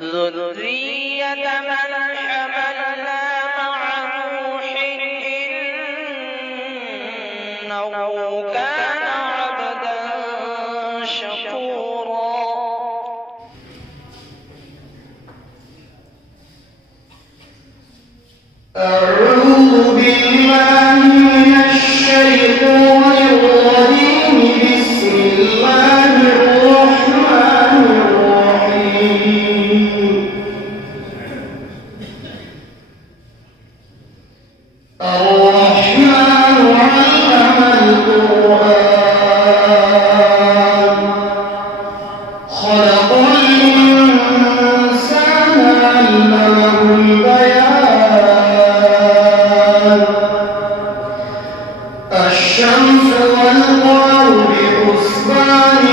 ذرية من حملنا مع نوح إنه كان عبدا شكورا. أعوذ بالله من الشيطان الرجيم. بسم الله الرحمن الرحيم. الرحمن علم القرآن خلق الإنسان علمه البيان. الشمس والقمر بحسبان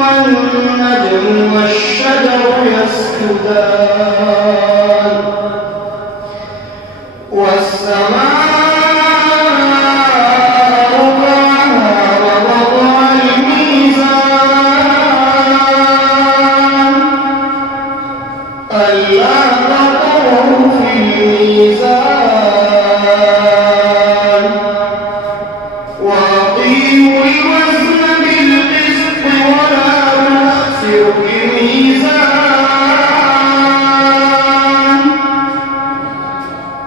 والنجم والشجر يسجدان والسماء رفعها ووضع الميزان ألا تطغوا في الميزان وأقيموا الوزن بالقسط ولا تخسروا الميزان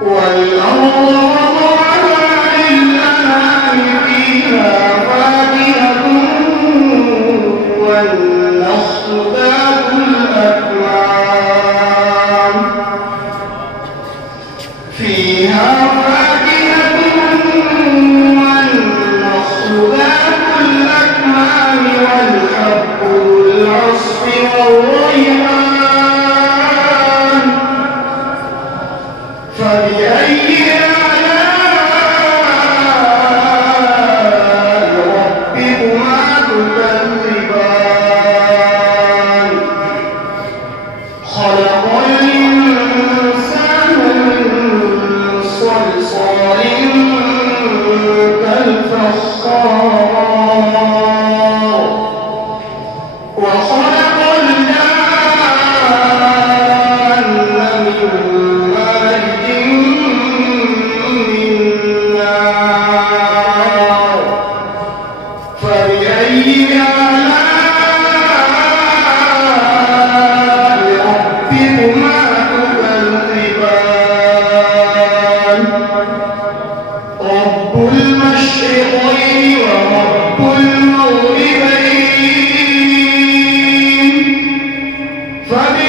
والأرض وضعها للأنام فيها فاكهة والنخل ذات الأكمام فيها فاكهة والنخل ذات الأكمام والحب ذو العصف والريحان فبأي آلاء ربكما تكذبان خلق الإنسان من صلصال كالفخار وخلق الجان من مارج من نار فبأي آلاء ربكما تكذبان رب المشرقين ورب المغربين فبأي